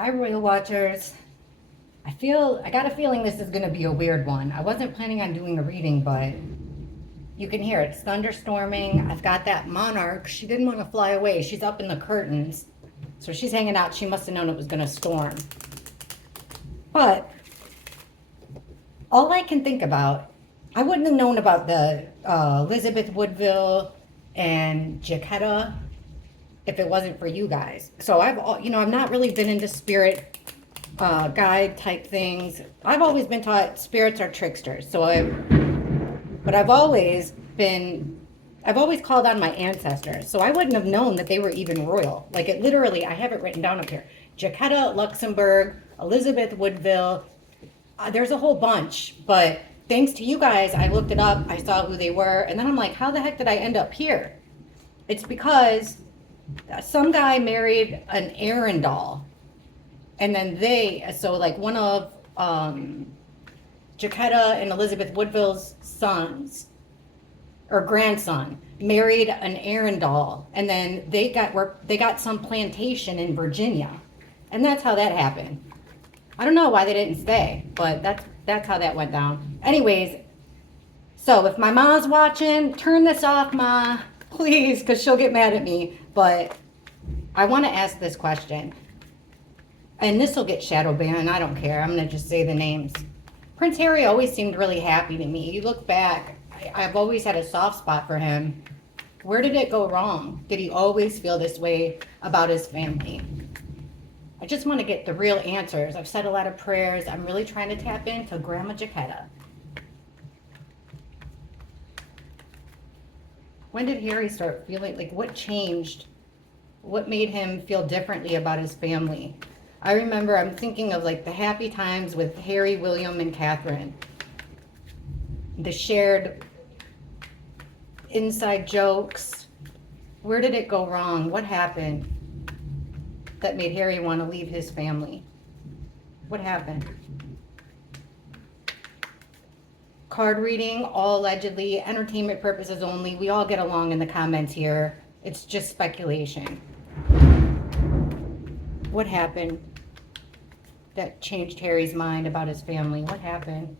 Hi, Royal Watchers. I got a feeling this is going to be a weird one. I wasn't planning on doing a reading, but you can hear it's thunderstorming. I've got that monarch. She didn't want to fly away. She's up in the curtains. So she's hanging out. She must have known it was going to storm. But all I can think about, I wouldn't have known about the Elizabeth Woodville and Jaquetta if it wasn't for you guys. So I've not really been into spirit guide type things. I've always been taught spirits are tricksters. But I've always called on my ancestors. So I wouldn't have known that they were even royal. Like it literally, I have it written down up here. Jaquetta, Luxembourg, Elizabeth Woodville. There's a whole bunch, but thanks to you guys, I looked it up. I saw who they were, and then I'm like, how the heck did I end up here? It's because some guy married an Arundel, and then one of Jaquetta and Elizabeth Woodville's sons or grandson married an Arundel, and then they got some plantation in Virginia, and that's how that happened. I don't know why they didn't stay, but that's how that went down. Anyways, so if my mom's watching, turn this off, Ma, please, because she'll get mad at me. But I want to ask this question. And this will get shadow banned, I don't care. I'm going to just say the names. Prince Harry always seemed really happy to me. You look back, I've always had a soft spot for him. Where did it go wrong? Did he always feel this way about his family? I just want to get the real answers. I've said a lot of prayers. I'm really trying to tap into Grandma Jaquetta. When did Harry start feeling, like what changed? What made him feel differently about his family? I remember I'm thinking of like the happy times with Harry, William, and Catherine. The shared inside jokes. Where did it go wrong? What happened that made Harry want to leave his family? What happened? Card reading, all allegedly, entertainment purposes only. We all get along in the comments here. It's just speculation. What happened that changed Harry's mind about his family? What happened?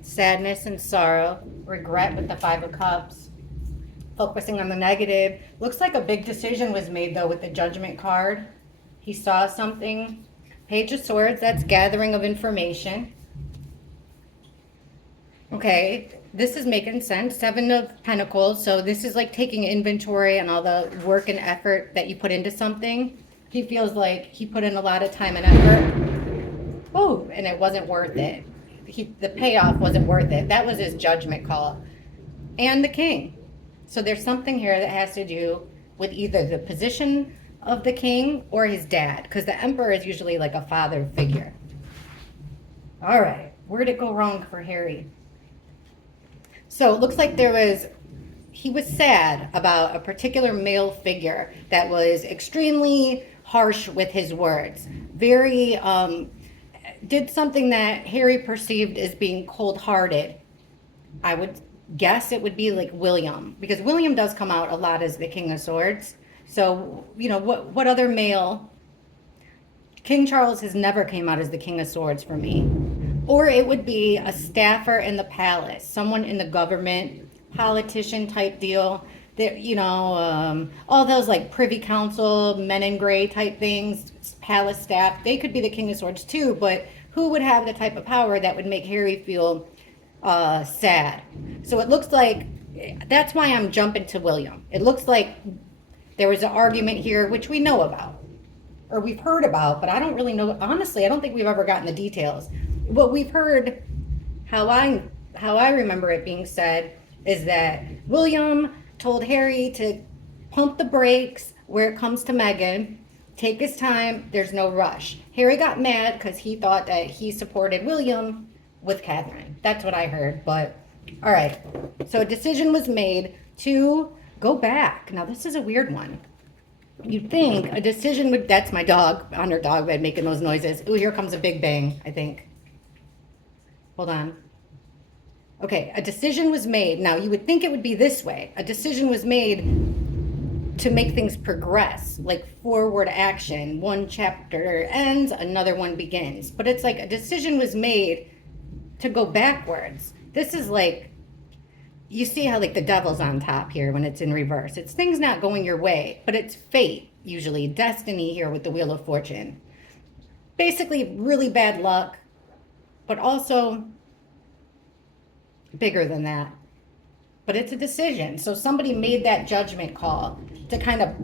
Sadness and sorrow, regret with the Five of Cups, focusing on the negative. Looks like a big decision was made though with the Judgment card. He saw something. Page of Swords, that's gathering of information. Okay, this is making sense. Seven of Pentacles, so this is like taking inventory and all the work and effort that you put into something. He feels like he put in a lot of time and effort. Oh, and it wasn't worth it. The payoff wasn't worth it. That was his judgment call. And the king. So there's something here that has to do with either the position of the king or his dad, because the emperor is usually like a father figure. All right, where'd it go wrong for Harry? So it looks like he was sad about a particular male figure that was extremely harsh with his words. Very, did something that Harry perceived as being cold-hearted. I would guess it would be like William, because William does come out a lot as the King of Swords. So, what other male? King Charles has never came out as the King of Swords for me. Or it would be a staffer in the palace, someone in the government, politician type deal. That all those like Privy Council, Men in Gray type things, palace staff. They could be the King of Swords too, but who would have the type of power that would make Harry feel sad? So it looks like that's why I'm jumping to William. It looks like there was an argument here, which we know about, or we've heard about, but I don't really know. Honestly, I don't think we've ever gotten the details. What we've heard, how I remember it being said, is that William told Harry to pump the brakes where it comes to Meghan, take his time, there's no rush. Harry got mad because he thought that he supported William with Catherine. That's what I heard, but all right. So a decision was made to go back. Now this is a weird one. You'd think a decision would, that's my dog on her dog bed making those noises. Ooh, here comes a big bang, I think. Hold on. Okay, a decision was made. Now, you would think it would be this way. A decision was made to make things progress, like forward action. One chapter ends, another one begins. But it's like a decision was made to go backwards. This is like, you see how like the devil's on top here when it's in reverse. It's things not going your way, but it's fate, usually destiny here with the Wheel of Fortune. Basically, really bad luck, but also bigger than that. But it's a decision. So somebody made that judgment call to kind of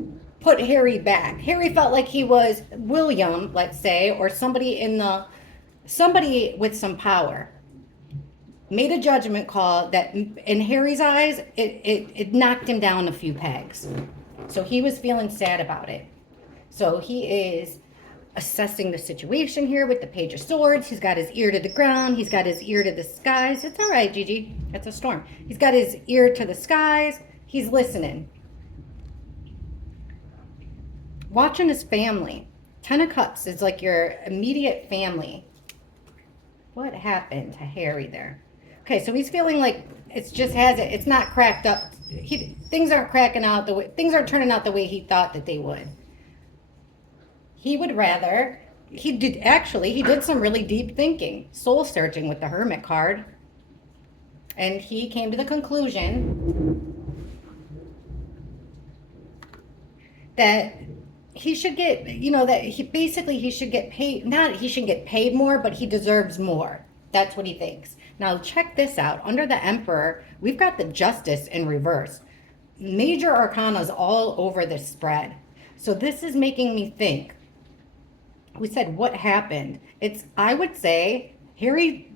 put Harry back. Harry felt like he was William, let's say, or somebody with some power made a judgment call that in Harry's eyes, it knocked him down a few pegs. So he was feeling sad about it. So he is assessing the situation here with the Page of Swords. He's got his ear to the ground. He's got his ear to the skies. It's all right, Gigi. It's a storm. He's got his ear to the skies. He's listening. Watching his family. Ten of Cups is like your immediate family. What happened to Harry there? Okay, so he's feeling like it's not cracked up. Things aren't cracking out the way, things aren't turning out the way he thought that they would. He would rather, he did some really deep thinking, soul searching with the Hermit card. And he came to the conclusion that he should get, he should get paid, not he should get paid more, but he deserves more. That's what he thinks. Now check this out. Under the Emperor, we've got the Justice in reverse. Major arcanas all over this spread. So this is making me think. We said, what happened? I would say, Harry,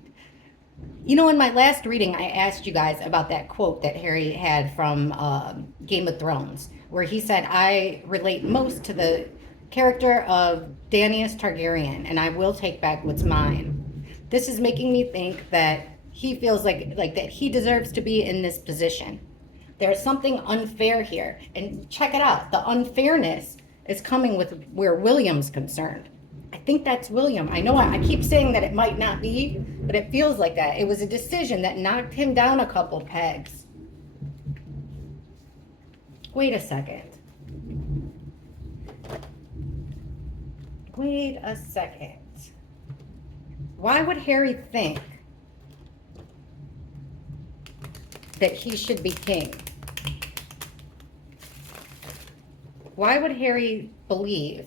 in my last reading, I asked you guys about that quote that Harry had from Game of Thrones, where he said, I relate most to the character of Daenerys Targaryen, and I will take back what's mine. This is making me think that he feels like that he deserves to be in this position. There's something unfair here. And check it out. The unfairness is coming with where William's concerned. I think that's William. I know I keep saying that it might not be, but it feels like that. It was a decision that knocked him down a couple pegs. Wait a second. Wait a second. Why would Harry think that he should be king? Why would Harry believe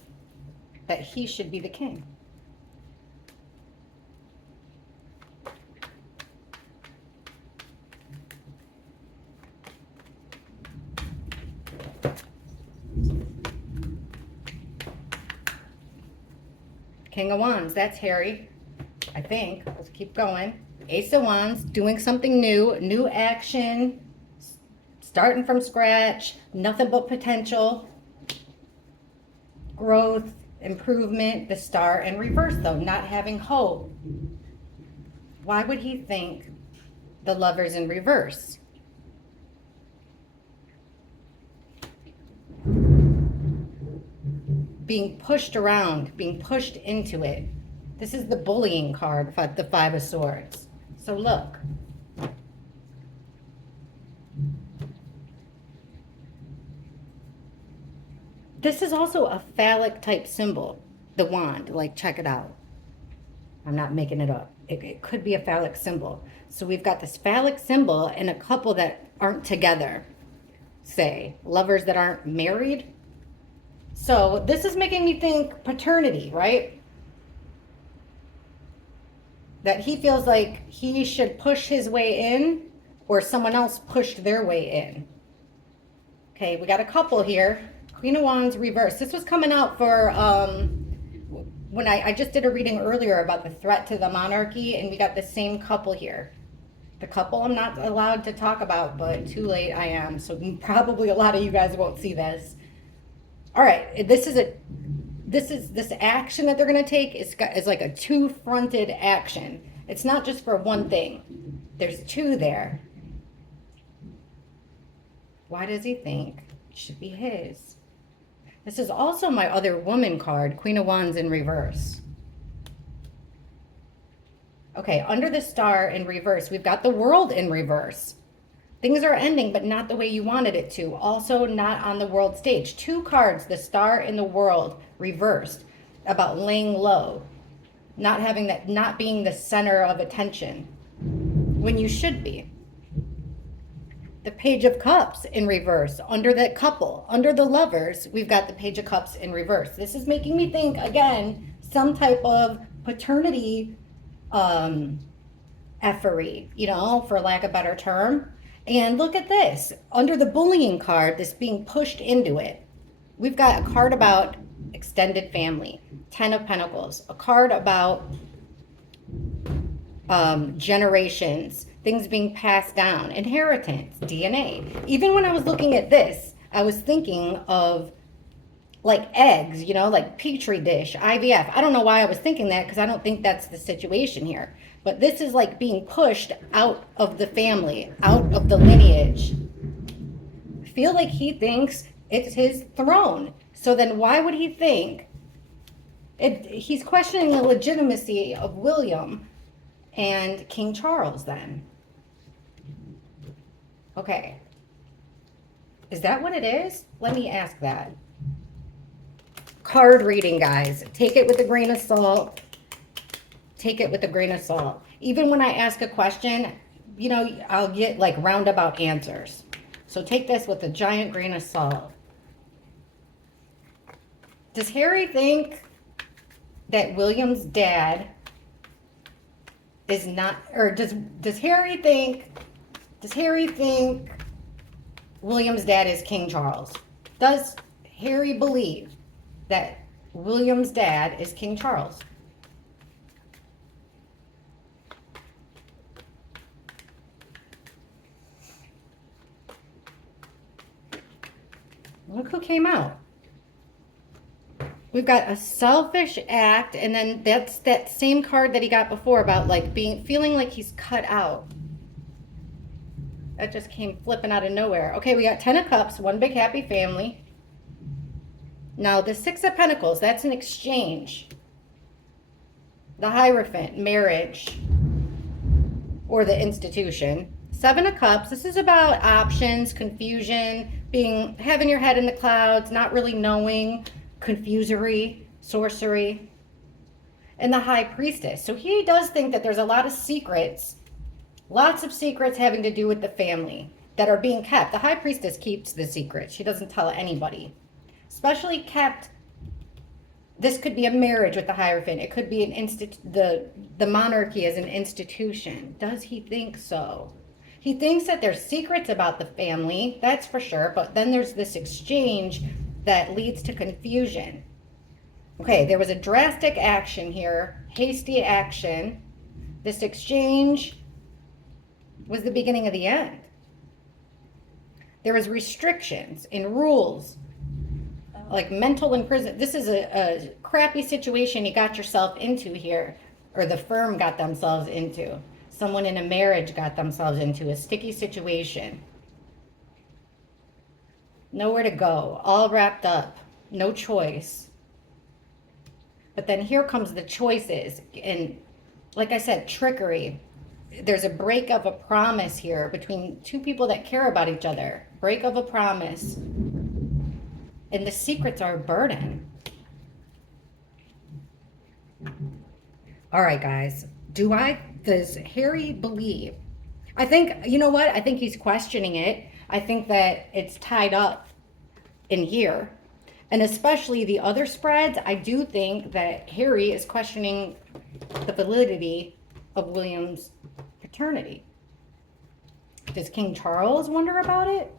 that he should be the king? King of Wands, that's Harry, I think. Let's keep going. Ace of Wands, doing something new action, starting from scratch, nothing but potential, growth, improvement. The Star in reverse, though, not having hope. Why would he think the Lover's in reverse? Being pushed around, being pushed into it. This is the bullying card, the Five of Swords. So look. This is also a phallic type symbol, the wand. Like, check it out. I'm not making it up. It could be a phallic symbol. So we've got this phallic symbol and a couple that aren't together. Say, lovers that aren't married. So this is making me think paternity, right? That he feels like he should push his way in, or someone else pushed their way in. Okay, we got a couple here. Queen of Wands reverse. This was coming out for when I just did a reading earlier about the threat to the monarchy, and we got the same couple here. The couple I'm not allowed to talk about, but too late I am. So probably a lot of you guys won't see this. All right, this action that they're going to take is like a two-fronted action. It's not just for one thing. There's two there. Why does he think it should be his? This is also my other woman card, Queen of Wands in reverse. Okay, under the star in reverse, we've got the world in reverse. Things are ending, but not the way you wanted it to. Also, not on the world stage. Two cards, the star and the world, reversed, about laying low, not having that, not being the center of attention when you should be. The Page of Cups in reverse, under that couple, under the lovers, we've got the Page of Cups in reverse. This is making me think, again, some type of paternity effery, you know, for lack of a better term. And look at this, under the bullying card, this being pushed into it, we've got a card about extended family, 10 of Pentacles, a card about generations, things being passed down, inheritance, DNA. Even when I was looking at this, I was thinking of like eggs, you know, like petri dish, IVF. I don't know why I was thinking that, because I don't think that's the situation here. But this is like being pushed out of the family, out of the lineage. I feel like he thinks it's his throne. So then why would he think it? He's questioning the legitimacy of William and King Charles then. Okay. Is that what it is? Let me ask that. Card reading, guys. Take it with a grain of salt. Take it with a grain of salt. Even when I ask a question, you know, I'll get like roundabout answers. So take this with a giant grain of salt. Does Harry think that William's dad is not, or does Harry think William's dad is King Charles? Does Harry believe that William's dad is King Charles? Look who came out. We've got a selfish act, and then that's that same card that he got before about like feeling like he's cut out. That just came flipping out of nowhere. Okay, we got 10 of Cups, one big happy family. Now the 6 of Pentacles, that's an exchange. The Hierophant, marriage, or the institution. 7 of Cups, this is about options, confusion, having your head in the clouds, not really knowing, confusory, sorcery. And the High Priestess. So he does think that there's a lot of secrets, lots of secrets having to do with the family that are being kept. The High Priestess keeps the secrets. She doesn't tell anybody. Especially kept, this could be a marriage with the Hierophant. It could be the monarchy as an institution. Does he think so? He thinks that there's secrets about the family, that's for sure, but then there's this exchange that leads to confusion. Okay, there was a drastic action here, hasty action. This exchange was the beginning of the end. There was restrictions and rules, like mental imprisonment. This is a crappy situation you got yourself into here, or the firm got themselves into. Someone in a marriage got themselves into a sticky situation. Nowhere to go, all wrapped up, no choice. But then here comes the choices. And like I said, trickery. There's a break of a promise here between two people that care about each other. Break of a promise. And the secrets are a burden. All right, guys. Does Harry believe? I think, you know what? I think he's questioning it. I think that it's tied up in here. And especially the other spreads, I do think that Harry is questioning the validity of William's paternity. Does King Charles wonder about it?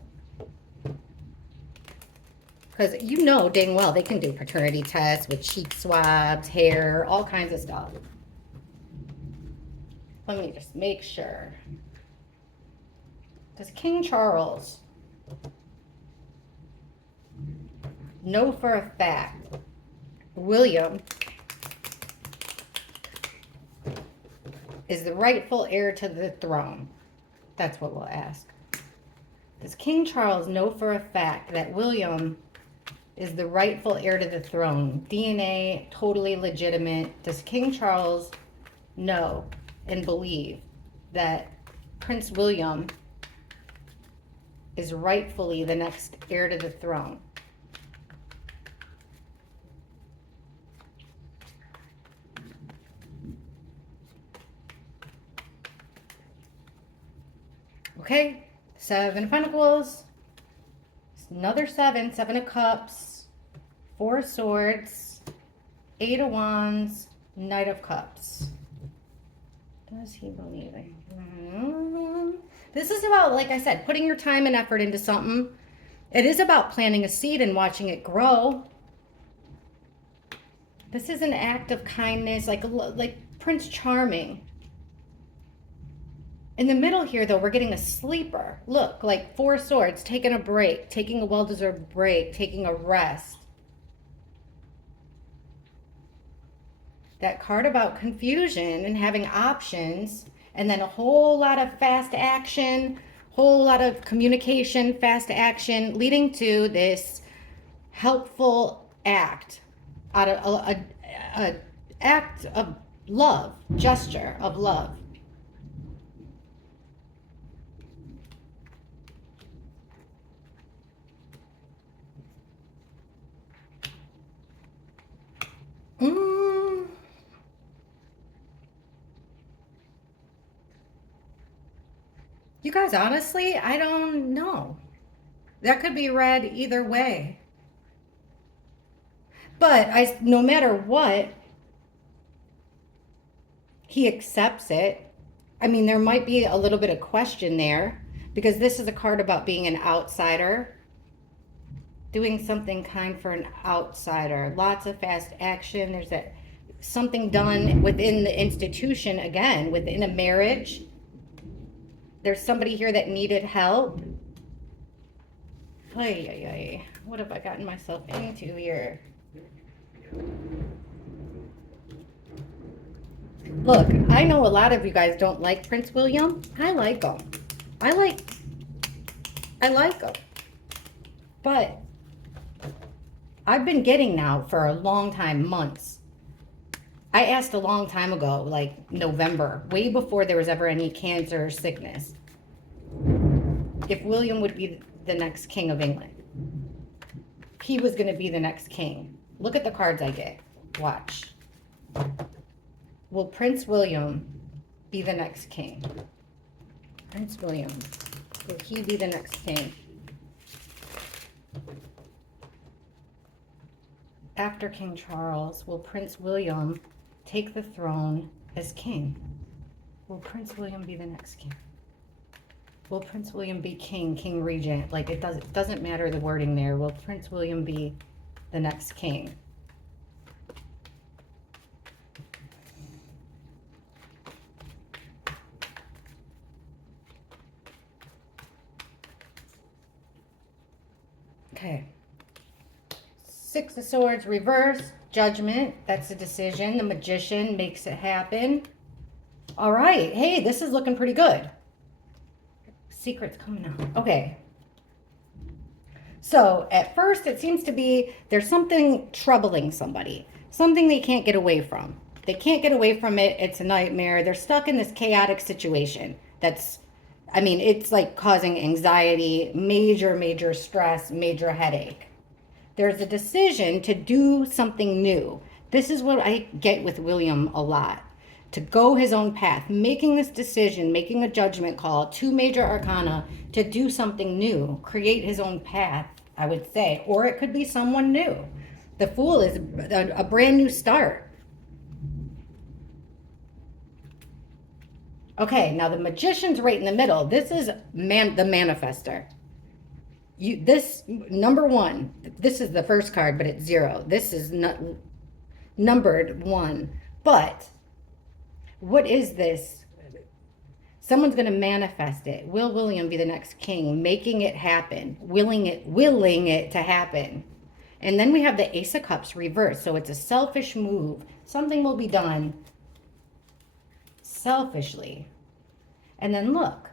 Because you know dang well they can do paternity tests with cheek swabs, hair, all kinds of stuff. Let me just make sure. Does King Charles know for a fact William is the rightful heir to the throne? That's what we'll ask. Does King Charles know for a fact that William is the rightful heir to the throne? DNA, totally legitimate. Does King Charles know and believe that Prince William is rightfully the next heir to the throne. Okay, 7 of Pentacles, another 7, 7 of Cups, 4 of Swords, 8 of Wands, Knight of Cups. Does he believe it? This is about, like I said, putting your time and effort into something. It is about planting a seed and watching it grow. This is an act of kindness, like Prince Charming. In the middle here, though, we're getting a sleeper. Look, like 4 swords, taking a break, taking a well-deserved break, taking a rest. That card about confusion and having options, and then a whole lot of fast action, whole lot of communication, fast action, leading to this helpful act, out of a act of love, gesture of love. You guys, honestly, I don't know. That could be read either way. But no matter what, he accepts it. I mean, there might be a little bit of question there because this is a card about being an outsider. Doing something kind for an outsider. Lots of fast action. There's something done within the institution, again, within a marriage. There's somebody here that needed help. What have I gotten myself into here? Look, I know a lot of you guys don't like Prince William. I like him. I like him. But I've been getting now for a long time, months. I asked a long time ago, like November, way before there was ever any cancer or sickness, if William would be the next king of England. He was going to be the next king. Look at the cards I get. Watch. Will Prince William be the next king? Prince William. Will he be the next king? After King Charles, will Prince William take the throne as king? Will Prince William be the next king? Will Prince William be king regent? Like, it doesn't matter the wording there. Will Prince William be the next king? Okay. 6 of Swords, reverse, Judgment. That's a decision. The Magician makes it happen. All right. Hey, this is looking pretty good. Secrets coming out. Okay. So at first it seems to be there's something troubling somebody. Something they can't get away from. They can't get away from it. It's a nightmare. They're stuck in this chaotic situation. It's like causing anxiety, major stress, major headache. There's a decision to do something new. This is what I get with William a lot. To go his own path, making this decision, making a judgment call, 2 major arcana to do something new, create his own path, I would say. Or it could be someone new. The Fool is a brand new start. Okay, now the Magician's right in the middle. This is the manifester. This number 1, this is the first card, but it's 0. This is not numbered 1. But what is this? Someone's going to manifest it. Will William be the next king? Making it happen. Willing it to happen. And then we have the Ace of Cups reversed. So it's a selfish move. Something will be done selfishly. And then look,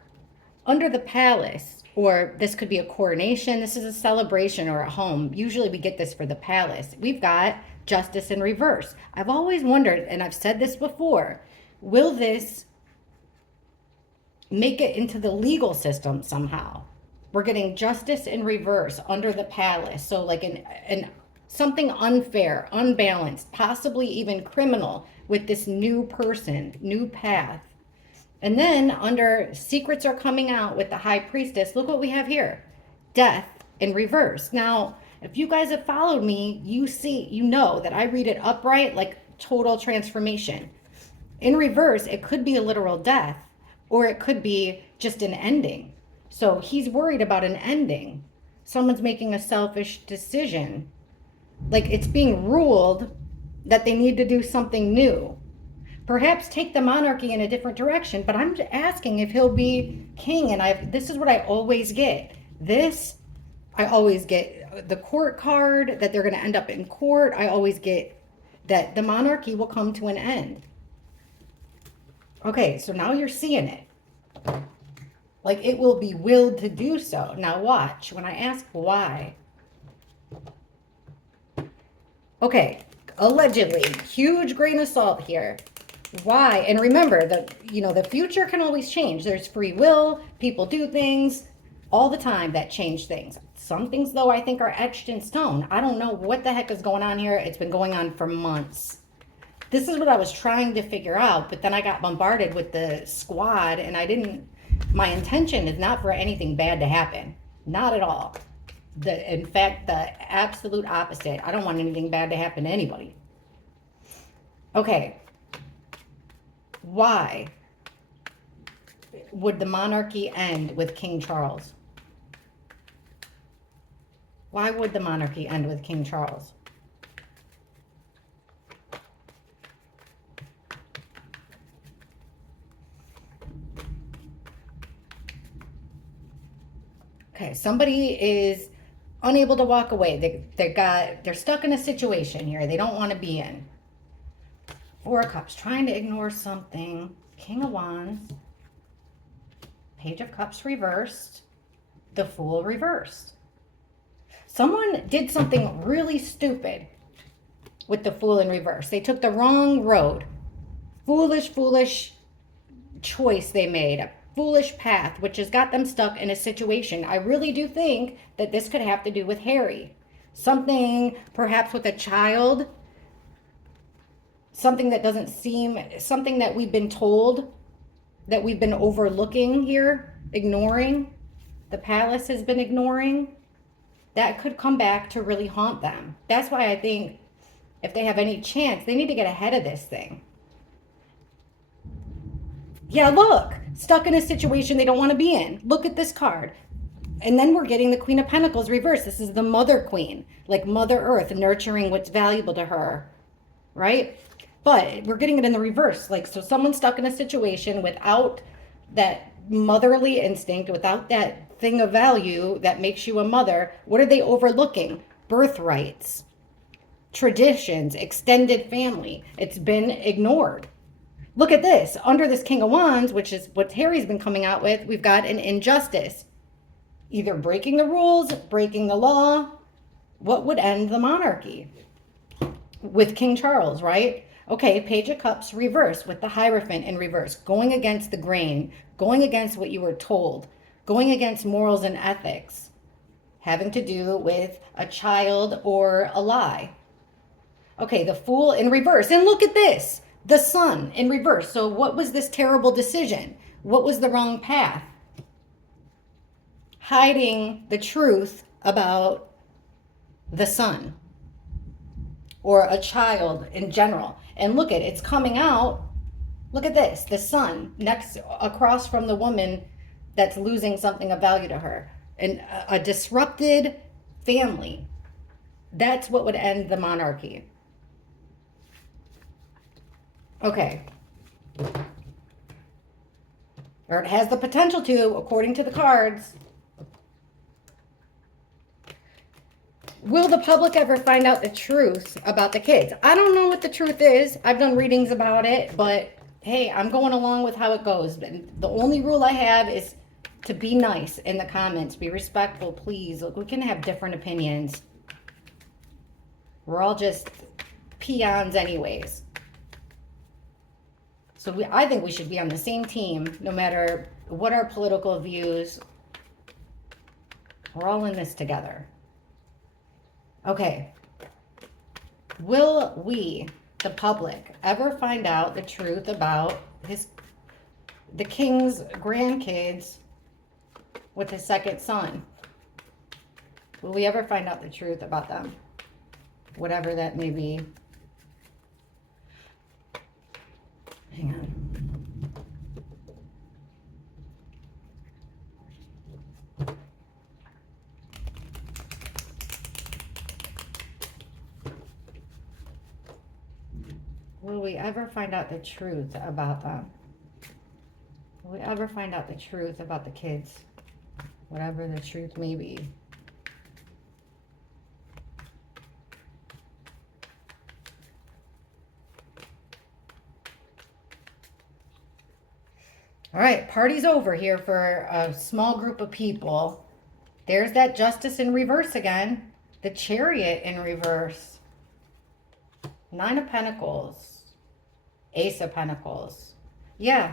under the palace, or this could be a coronation. This is a celebration or a home. Usually we get this for the palace. We've got Justice in reverse. I've always wondered, and I've said this before, will this make it into the legal system somehow. We're getting justice in reverse under the palace. So like an something unfair, unbalanced, possibly even criminal with this new person, new path. And then under secrets are coming out with the high priestess. Look what we have here. Death in reverse. Now, if you guys have followed me, you know that I read it upright, like total transformation. In reverse, it could be a literal death, or it could be just an ending. So he's worried about an ending. Someone's making a selfish decision. Like it's being ruled that they need to do something new. Perhaps take the monarchy in a different direction, but I'm asking if he'll be king. And this is what I always get. I always get the court card, that they're going to end up in court. I always get that the monarchy will come to an end. Okay, so now you're seeing it. Like it will be willed to do so. Now watch, when I ask why. Okay, allegedly, huge grain of salt here. Why? And remember that, the future can always change. There's free will. People do things all the time that change things. Some things, though, I think are etched in stone. I don't know what the heck is going on here. It's been going on for months. This is what I was trying to figure out, but then I got bombarded with the squad, and my intention is not for anything bad to happen. Not at all. In fact, the absolute opposite. I don't want anything bad to happen to anybody. Okay. Why would the monarchy end with King Charles? Why would the monarchy end with King Charles? Okay, somebody is unable to walk away. They're stuck in a situation here they don't want to be in. Four of Cups, trying to ignore something. King of Wands. Page of Cups reversed. The Fool reversed. Someone did something really stupid with the Fool in reverse. They took the wrong road. Foolish choice they made. A foolish path, which has got them stuck in a situation. I really do think that this could have to do with Harry. Something perhaps with a child. Something that doesn't seem, something that we've been told, that we've been overlooking here, ignoring. The palace has been ignoring. That could come back to really haunt them. That's why I think if they have any chance, they need to get ahead of this thing. Yeah, look, stuck in a situation they don't want to be in. Look at this card. And then we're getting the Queen of Pentacles reversed. This is the Mother Queen, like Mother Earth, nurturing what's valuable to her, right? But we're getting it in the reverse. Like, so someone's stuck in a situation without that motherly instinct, without that thing of value that makes you a mother. What are they overlooking? Birthrights, traditions, extended family. It's been ignored. Look at this. Under this King of Wands, which is what Harry's been coming out with, we've got an injustice. Either breaking the rules, breaking the law. What would end the monarchy? With King Charles, right? Okay, Page of Cups reverse with the Hierophant in reverse. Going against the grain. Going against what you were told. Going against morals and ethics. Having to do with a child or a lie. Okay, the Fool in reverse. And look at this. The Sun in reverse. So what was this terrible decision? What was the wrong path? Hiding the truth about the Sun or a child in general. And look at it, it's coming out. Look at this, the Sun next across from the woman that's losing something of value to her. And a disrupted family. That's what would end the monarchy. Okay. Or it has the potential to, according to the cards. Will the public ever find out the truth about the kids? I don't know what the truth is. I've done readings about it, but hey, I'm going along with how it goes. And the only rule I have is to be nice in the comments. Be respectful, please. Look, we can have different opinions. We're all just peons anyways. So I think we should be on the same team, no matter what are political views? We're all in this together. Okay. Will we, the public, ever find out the truth about the king's grandkids with his second son? Will we ever find out the truth about them? Whatever that may be. Hang on. Will we ever find out the truth about them? Will we ever find out the truth about the kids? Whatever the truth may be. All right, party's over here for a small group of people. There's that justice in reverse again. The Chariot in reverse. 9 of Pentacles. Ace of Pentacles. Yeah.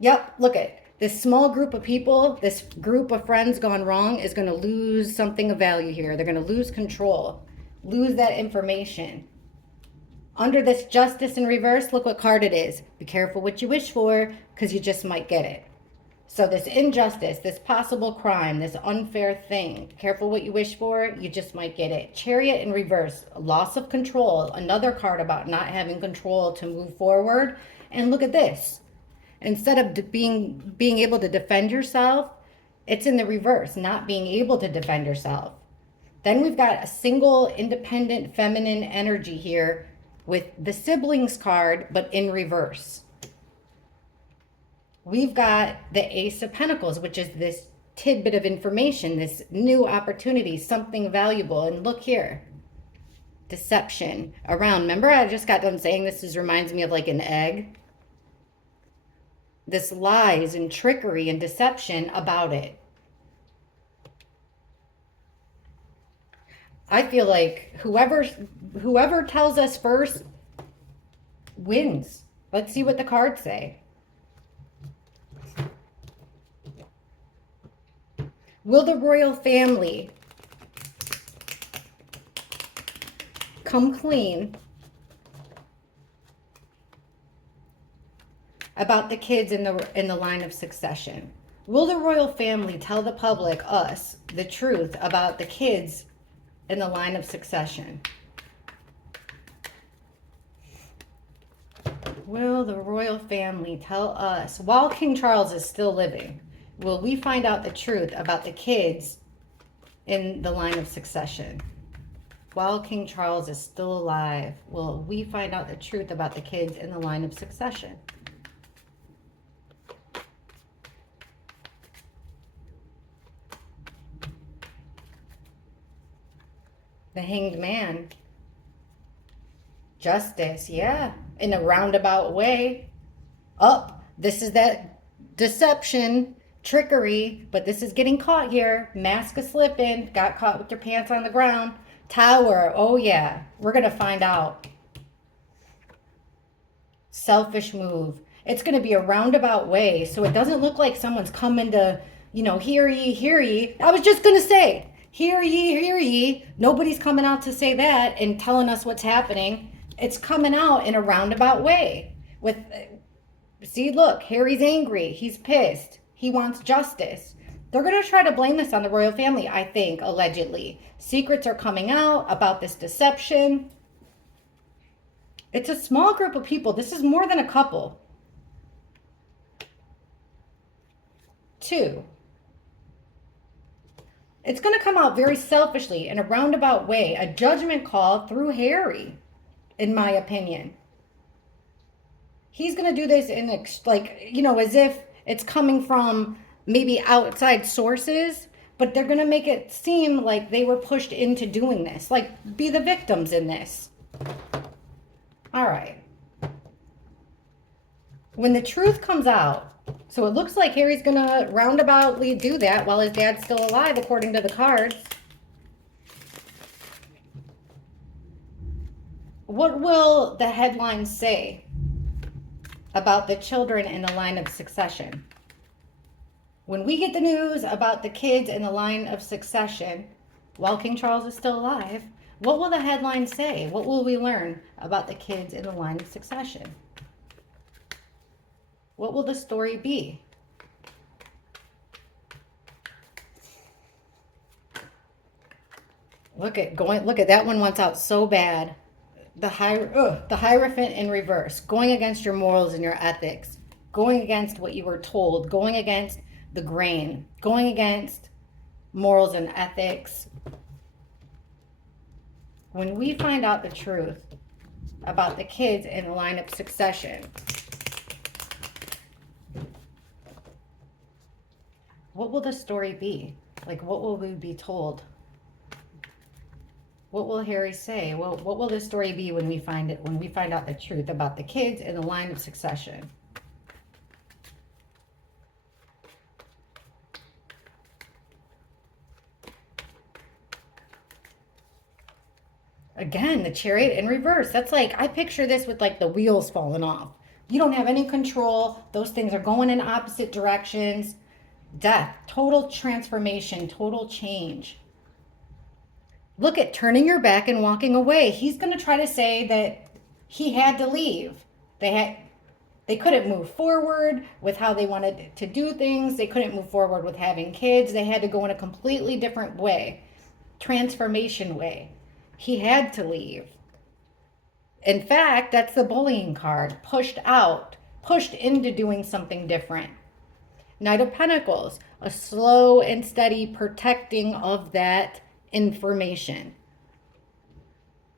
Yep, look at this small group of people, this group of friends gone wrong is going to lose something of value here. They're going to lose control, lose that information. Under this justice in reverse, look what card it is. Be careful what you wish for, because you just might get it. So this injustice, this possible crime, this unfair thing, careful what you wish for, you just might get it. Chariot in reverse, loss of control, another card about not having control to move forward. And look at this. Instead of being able to defend yourself, it's in the reverse, not being able to defend yourself. Then we've got a single, independent, feminine energy here with the siblings card, but in reverse. We've got the Ace of Pentacles, which is this tidbit of information, this new opportunity, something valuable. And look here, deception around. Remember, I just got done saying this reminds me of like an egg. This lies and trickery and deception about it. I feel like whoever tells us first wins. Let's see what the cards say. Will the royal family come clean about the kids in the line of succession? Will the royal family tell the public, us, the truth about the kids in the line of succession? Will the royal family tell us, while King Charles is still living, will we find out the truth about the kids in the line of succession? While King Charles is still alive, will we find out the truth about the kids in the line of succession? The Hanged Man. Justice, yeah. In a roundabout way. This is that deception, trickery, but this is getting caught here. Mask of slipping, got caught with your pants on the ground. Tower, oh yeah, we're going to find out. Selfish move. It's going to be a roundabout way, so it doesn't look like someone's coming to, hear ye, hear ye. I was just going to say, hear ye, hear ye. Nobody's coming out to say that and telling us what's happening. It's coming out in a roundabout way. See, look, Harry's angry. He's pissed. He wants justice. They're going to try to blame this on the royal family, I think, allegedly. Secrets are coming out about this deception. It's a small group of people. This is more than a couple. 2. It's going to come out very selfishly in a roundabout way. A judgment call through Harry, in my opinion. He's going to do this in, as if it's coming from maybe outside sources, but they're going to make it seem like they were pushed into doing this, like be the victims in this. All right. When the truth comes out, so it looks like Harry's going to roundaboutly do that while his dad's still alive, according to the cards. What will the headlines say? about the children in the line of succession. When we get the news about the kids in the line of succession, while King Charles is still alive, what will the headline say? What will we learn about the kids in the line of succession? What will the story be? Look at that one wants out so bad. The Hierophant in reverse, going against your morals and your ethics, going against what you were told, going against the grain, going against morals and ethics. When we find out the truth about the kids in the line of succession, what will the story be? Like, what will we be told? What will Harry say? Well, what will the story be when we find out the truth about the kids in the line of succession? Again, the Chariot in reverse. That's like, I picture this with like the wheels falling off. You don't have any control. Those things are going in opposite directions. Death, total transformation, total change. Look at turning your back and walking away. He's going to try to say that he had to leave. They couldn't move forward with how they wanted to do things. They couldn't move forward with having kids. They had to go in a completely different way, transformation way. He had to leave. In fact, that's the bullying card. Pushed out, pushed into doing something different. Knight of Pentacles, a slow and steady protecting of that information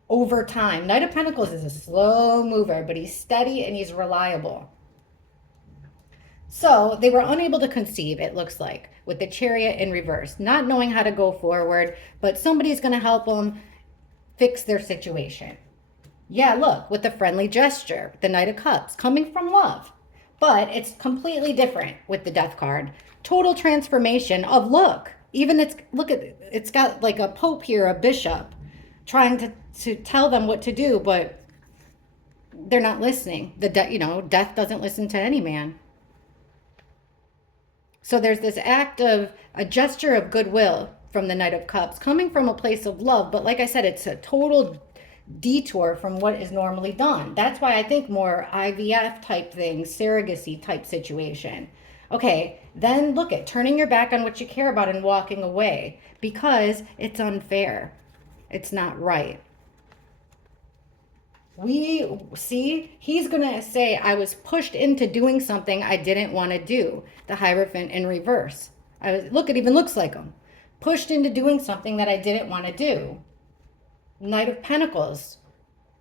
over time. Knight of Pentacles is a slow mover, but he's steady and he's reliable. So they were unable to conceive, it looks like, with the Chariot in reverse, not knowing how to go forward, but somebody's going to help them fix their situation. Yeah, look, with the friendly gesture, the Knight of Cups, coming from love. But it's completely different with the Death card. Total transformation of, look, even it's got like a pope here, a bishop, trying to tell them what to do, but they're not listening. Death doesn't listen to any man. So there's this act of a gesture of goodwill from the Knight of Cups, coming from a place of love. But like I said, it's a total detour from what is normally done. That's why I think more IVF type things, surrogacy type situation. Okay, then look at turning your back on what you care about and walking away because it's unfair. It's not right. We see he's going to say, I was pushed into doing something I didn't want to do. The Hierophant in reverse. Look, it even looks like him. Pushed into doing something that I didn't want to do. Knight of Pentacles,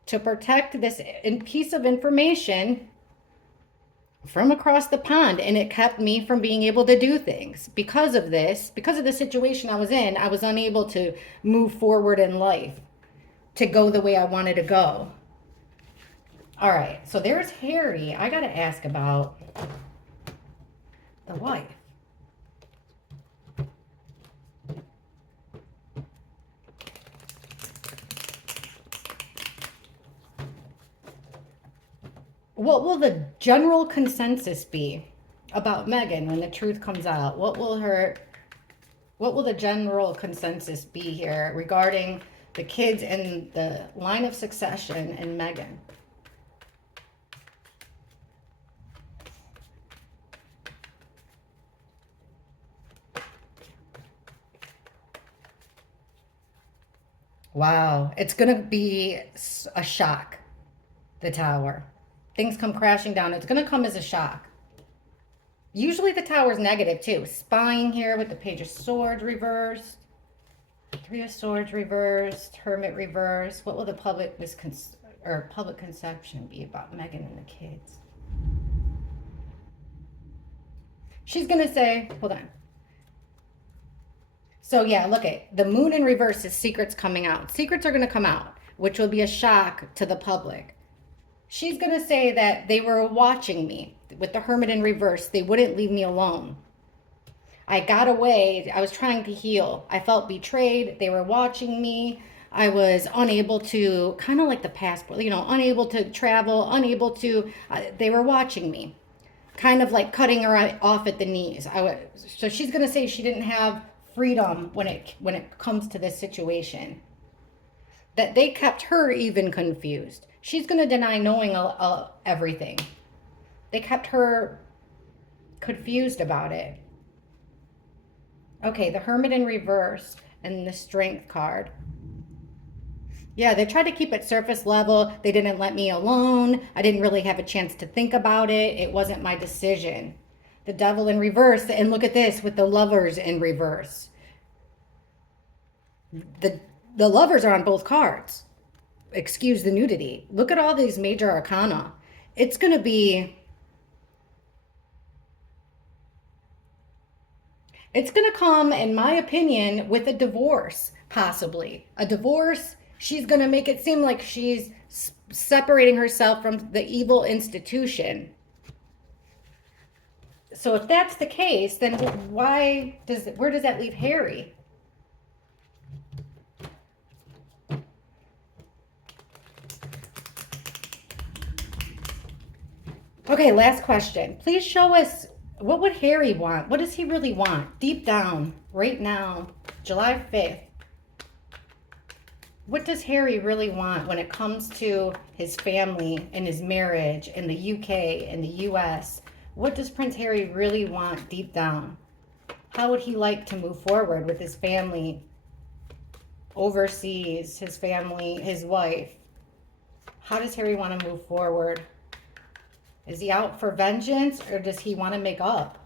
to protect this piece of information from across the pond, and it kept me from being able to do things. Because of this, because of the situation I was in, I was unable to move forward in life, to go the way I wanted to go. All right, so there's Harry. I got to ask about the wife. What will the general consensus be about Meghan when the truth comes out? What will the general consensus be here regarding the kids and the line of succession and Meghan? Wow, it's going to be a shock, the Tower. Things come crashing down. It's going to come as a shock. Usually the Tower's negative too. Spying here with the Page of Swords reversed. Three of Swords reversed. Hermit reversed. What will the public conception be about Meghan and the kids? She's going to say, hold on. So yeah, look at the Moon in reverse is secrets coming out. Secrets are going to come out, which will be a shock to the public. She's going to say that they were watching me with the Hermit in reverse. They wouldn't leave me alone. I got away. I was trying to heal. I felt betrayed. They were watching me. I was unable to, kind of like the passport, unable to travel, unable to, they were watching me, kind of like cutting her off at the knees. So she's going to say she didn't have freedom when it comes to this situation. That they kept her even confused. She's going to deny knowing everything. They kept her confused about it. Okay, the Hermit in reverse and the Strength card. Yeah, they tried to keep it surface level. They didn't let me alone. I didn't really have a chance to think about it. It wasn't my decision. The Devil in reverse, and look at this with the Lovers in reverse. The Lovers are on both cards. Excuse the nudity. Look at all these major arcana. It's going to be... It's going to come, in my opinion, with a divorce, possibly. A divorce, she's going to make it seem like she's separating herself from the evil institution. So if that's the case, then where does that leave Harry? Okay, last question. Please show us, what would Harry want? What does he really want? Deep down, right now, July 5th. What does Harry really want when it comes to his family and his marriage in the UK and the US? What does Prince Harry really want deep down? How would he like to move forward with his family overseas, his family, his wife? How does Harry want to move forward? Is he out for vengeance, or does he want to make up?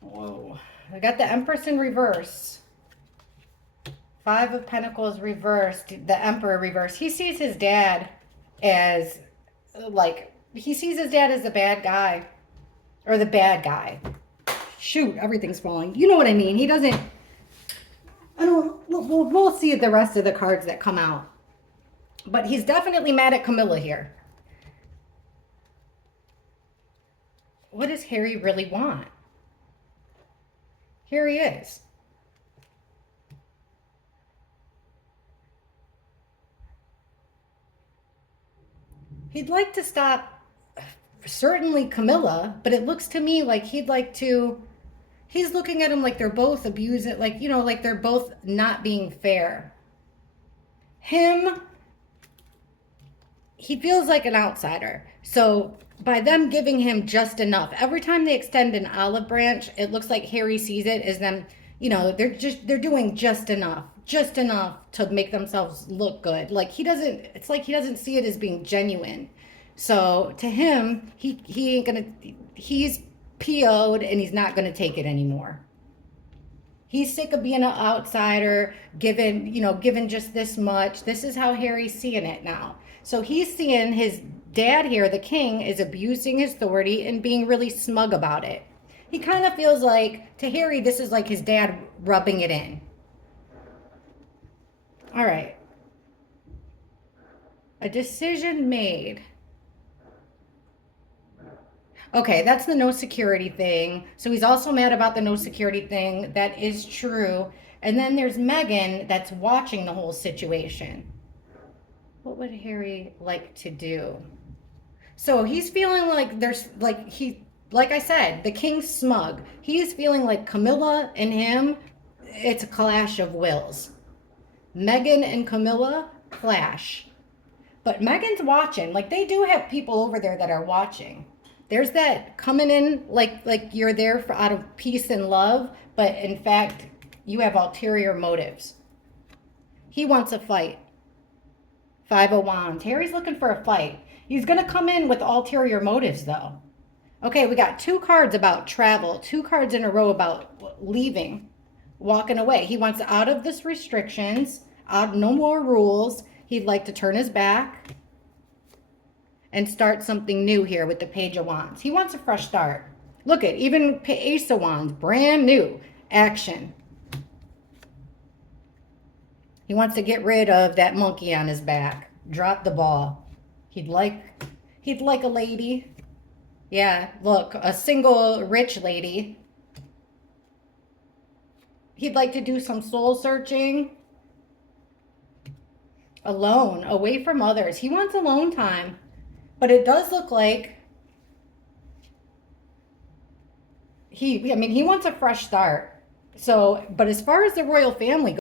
Whoa. I got the Empress in reverse. Five of Pentacles reversed. The Emperor reversed. He sees his dad as, he sees his dad as the bad guy. Or the bad guy. Shoot, everything's falling. You know what I mean. He doesn't... We'll see the rest of the cards that come out. But he's definitely mad at Camilla here. What does Harry really want? Here he is. He'd like to stop, certainly Camilla, but it looks to me like he'd like to... He's looking at him like they're both abusing, like they're both not being fair. Him, he feels like an outsider. So by them giving him just enough, every time they extend an olive branch, it looks like Harry sees it as them, they're doing just enough to make themselves look good. It's like he doesn't see it as being genuine. So to him, he ain't gonna, he's PO'd and he's not going to take it anymore. He's sick of being an outsider, given just this much. This is how Harry's seeing it now. So he's seeing his dad here, the king, is abusing his authority and being really smug about it. He kind of feels like, to Harry, this is like his dad rubbing it in. All right. A decision made. Okay, that's the no security thing. So he's also mad about the no security thing. That is true. And then there's Meghan that's watching the whole situation. What would Harry like to do? So he's feeling like like I said, the king's smug. He's feeling like Camilla and him, it's a clash of wills. Meghan and Camilla clash. But Meghan's watching. Like, they do have people over there that are watching. There's that coming in like you're there out of peace and love, but in fact, you have ulterior motives. He wants a fight. Five of Wands. Harry's looking for a fight. He's going to come in with ulterior motives, though. Okay, we got two cards about travel, two cards in a row about leaving, walking away. He wants out of this restrictions, no more rules. He'd like to turn his back and start something new here with the Page of Wands. He wants a fresh start. Look at, even Ace of Wands, brand new action. He wants to get rid of that monkey on his back. Drop the ball. He'd like a lady. Yeah, look, a single rich lady. He'd like to do some soul searching. Alone, away from others. He wants alone time. But it does look like I mean, he wants a fresh start. So, but as far as the royal family